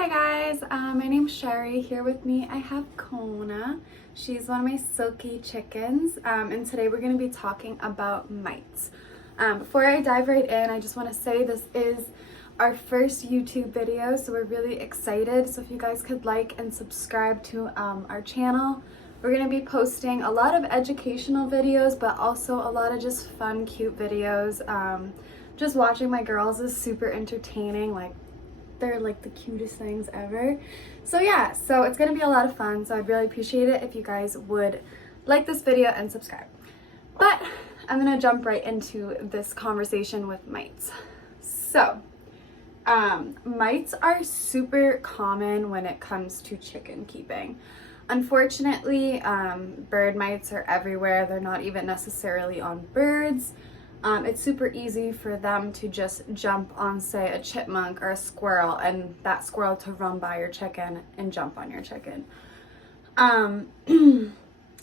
Hi guys, my name's Sherry. Here with me I have Kona. She's one of my silky chickens, and today we're going to be talking about mites. Before I dive right in, I just want to say this is our first YouTube video, so we're really excited. So if you guys could like and subscribe to our channel. We're going to be posting a lot of educational videos, but also a lot of just fun, cute videos. Just watching my girls is super entertaining. They're like the cutest things ever. So yeah, so it's gonna be a lot of fun. So I'd really appreciate it if you guys would like this video and subscribe. But I'm gonna jump right into this conversation with mites. So, mites are super common when it comes to chicken keeping. Unfortunately, bird mites are everywhere. They're not even necessarily on birds. It's super easy for them to just jump on, say, a chipmunk or a squirrel, and that squirrel to run by your chicken and jump on your chicken.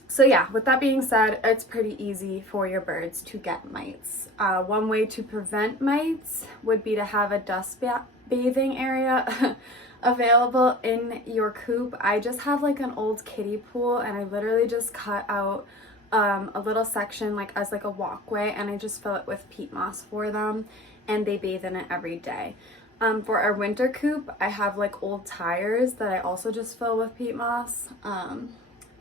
So yeah, with that being said, it's pretty easy for your birds to get mites. One way to prevent mites would be to have a dust bathing area available in your coop. I just have like an old kiddie pool, and I literally just cut out a little section as a walkway, and I just fill it with peat moss for them, and they bathe in it every day. For our winter coop, I have like old tires that I also just fill with peat moss.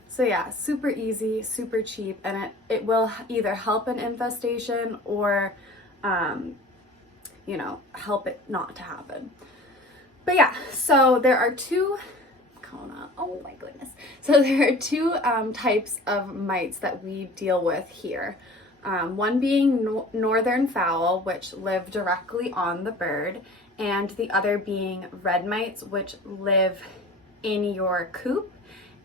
So yeah, super easy, super cheap, and it will either help an infestation or help it not to happen. But yeah, so there are two oh my goodness. So there are two types of mites that we deal with here. One being northern fowl, which live directly on the bird, and the other being red mites, which live in your coop,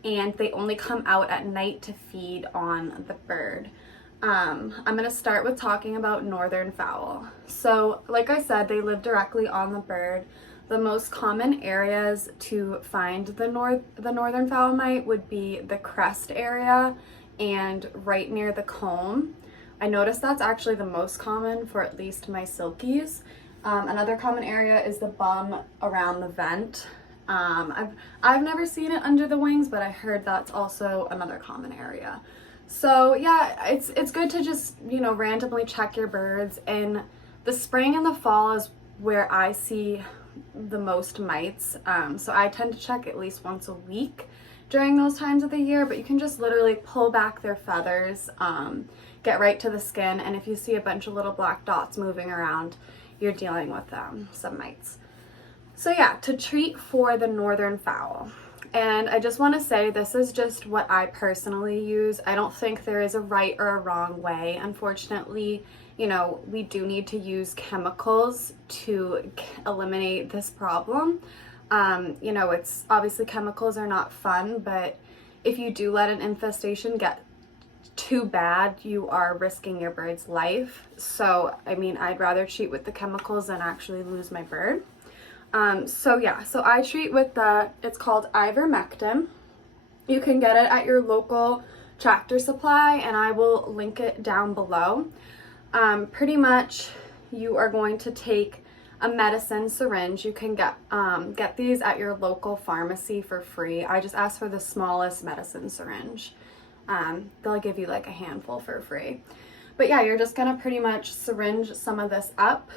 and they only come out at night to feed on the bird. I'm going to start with talking about northern fowl. So like I said, they live directly on the bird. The most common areas to find the northern fowl mite would be the crest area and right near the comb. I noticed that's actually the most common for at least my silkies. Another common area is the bum around the vent. I've never seen it under the wings, but I heard that's also another common area. So yeah, it's good to just, randomly check your birds. In the spring and the fall is where I see the most mites. So I tend to check at least once a week during those times of the year, but you can just literally pull back their feathers, get right to the skin, and if you see a bunch of little black dots moving around, you're dealing with some mites. So yeah, to treat for the northern fowl. And I just want to say, this is just what I personally use. I don't think there is a right or a wrong way. Unfortunately, we do need to use chemicals to eliminate this problem. It's obviously chemicals are not fun, but if you do let an infestation get too bad, you are risking your bird's life. So, I'd rather treat with the chemicals than actually lose my bird. So I treat with it's called ivermectin. You can get it at your local Tractor Supply, and I will link it down below. Pretty much you are going to take a medicine syringe. You can get these at your local pharmacy for free. I just asked for the smallest medicine syringe. They'll give you like a handful for free. But yeah, you're just gonna pretty much syringe some of this up,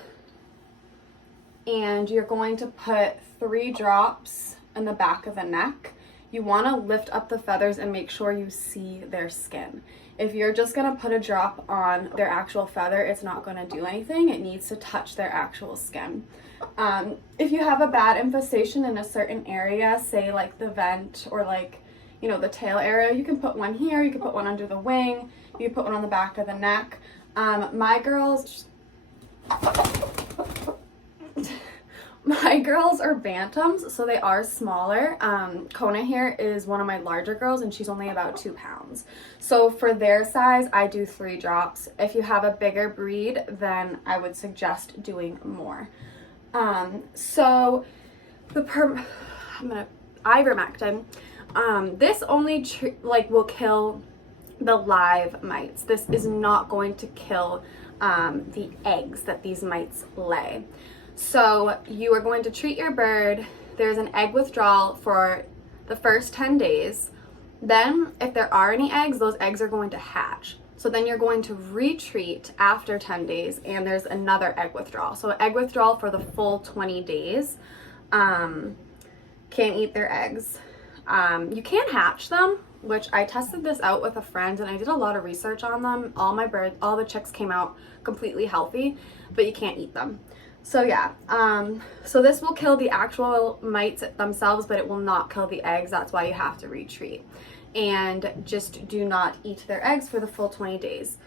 and you're going to put 3 drops in the back of the neck. You want to lift up the feathers and make sure you see their skin. If you're just going to put a drop on their actual feather, it's not going to do anything. It needs to touch their actual skin. If you have a bad infestation in a certain area, say like the vent or the tail area, you can put one here, you can put one under the wing, you can put one on the back of the neck. My girls are bantams, so they are smaller. Kona here is one of my larger girls, and she's only about 2 pounds. So for their size, I do 3 drops. If you have a bigger breed, then I would suggest doing more. So ivermectin, this only will kill the live mites. This is not going to kill the eggs that these mites lay. So you are going to treat your bird there's an egg withdrawal for the first 10 days. Then if there are any eggs, those eggs are going to hatch. So then you're going to retreat after 10 days and there's another egg withdrawal. So egg withdrawal for the full 20 days. Can't eat their eggs. You can hatch them, which I tested this out with a friend and I did a lot of research on them. All the chicks came out completely healthy, but you can't eat them. So yeah, so this will kill the actual mites themselves, but it will not kill the eggs. That's why you have to retreat. And just do not eat their eggs for the full 20 days.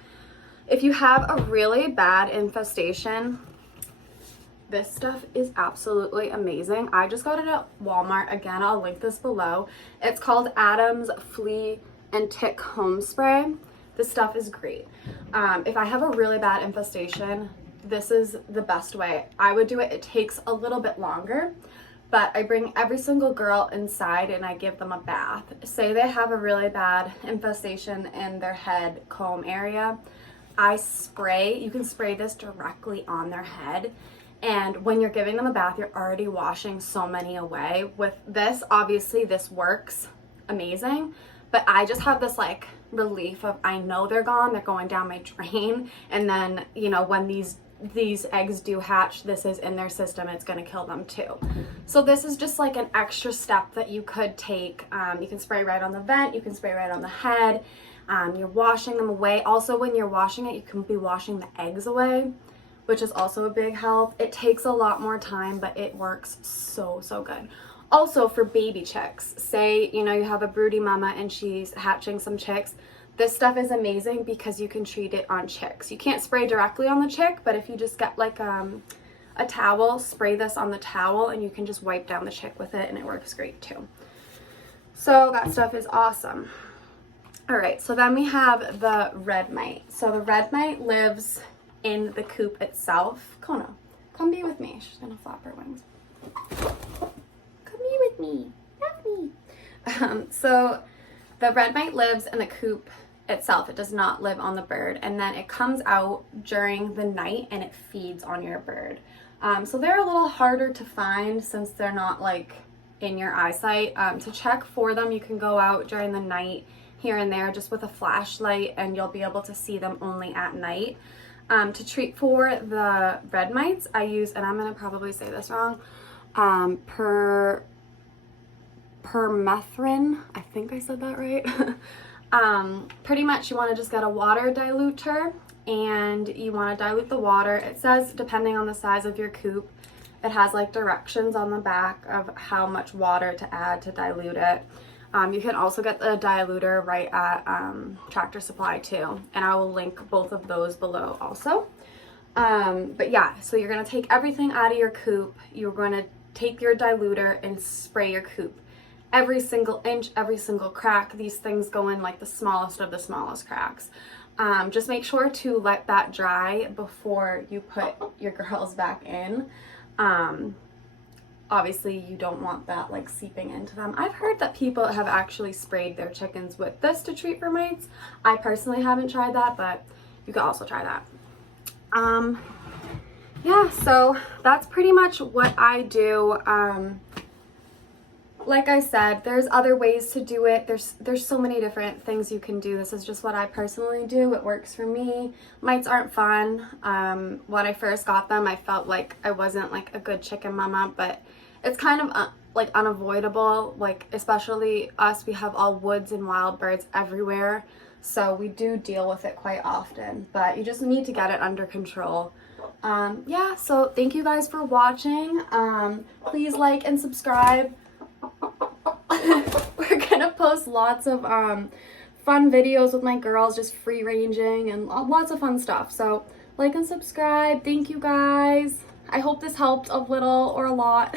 If you have a really bad infestation, this stuff is absolutely amazing. I just got it at Walmart. Again, I'll link this below. It's called Adam's Flea and Tick Home Spray. This stuff is great. If I have a really bad infestation, this is the best way. I would do it. It takes a little bit longer, but I bring every single girl inside and I give them a bath. Say they have a really bad infestation in their head comb area. You can spray this directly on their head. And when you're giving them a bath, you're already washing so many away. With this, obviously this works amazing, but I just have this like relief of, I know they're gone, they're going down my drain. And then, you know, when these eggs do hatch, this is in their system, it's going to kill them too. So this is just like an extra step that you could take. You can spray right on the vent, you can spray right on the head. You're washing them away. Also, when you're washing it, you can be washing the eggs away, which is also a big help. It takes a lot more time, but it works so good. Also for baby chicks, say, you know, you have a broody mama and she's hatching some chicks. This stuff is amazing because you can treat it on chicks. You can't spray directly on the chick, but if you just get like a towel, spray this on the towel and you can just wipe down the chick with it and it works great too. So that stuff is awesome. All right, so then we have the red mite. So the red mite lives in the coop itself. Kona, come be with me. She's gonna flap her wings. Come be with me, love me. So the red mite lives in the coop itself. It does not live on the bird, and then it comes out during the night and it feeds on your bird. So they're a little harder to find since they're not like in your eyesight. To check for them, you can go out during the night here and there just with a flashlight and you'll be able to see them only at night. To treat for the red mites, I use, and I'm going to probably say this wrong, permethrin. I think I said that right. Pretty much you want to just get a water diluter and you want to dilute the water. It says depending on the size of your coop, it has like directions on the back of how much water to add to dilute it. You can also get the diluter right at Tractor Supply too, and I will link both of those below also. But yeah, so you're going to take everything out of your coop. You're going to take your diluter and spray your coop. Every single inch, every single crack, these things go in like the smallest of the smallest cracks. Just make sure to let that dry before you put your girls back in. Obviously you don't want that like seeping into them. I've heard that people have actually sprayed their chickens with this to treat for mites. I personally haven't tried that, but you can also try that. Yeah, so that's pretty much what I do. Like I said, there's other ways to do it. There's so many different things you can do. This is just what I personally do. It works for me. Mites aren't fun. When I first got them, I felt like I wasn't like a good chicken mama, but it's kind of like unavoidable. Like especially us, we have all woods and wild birds everywhere. So we do deal with it quite often, but you just need to get it under control. Yeah, so thank you guys for watching. Please like and subscribe. We're gonna post lots of fun videos with my girls, just free ranging and lots of fun stuff. So like and subscribe. Thank you guys. I hope this helped a little or a lot.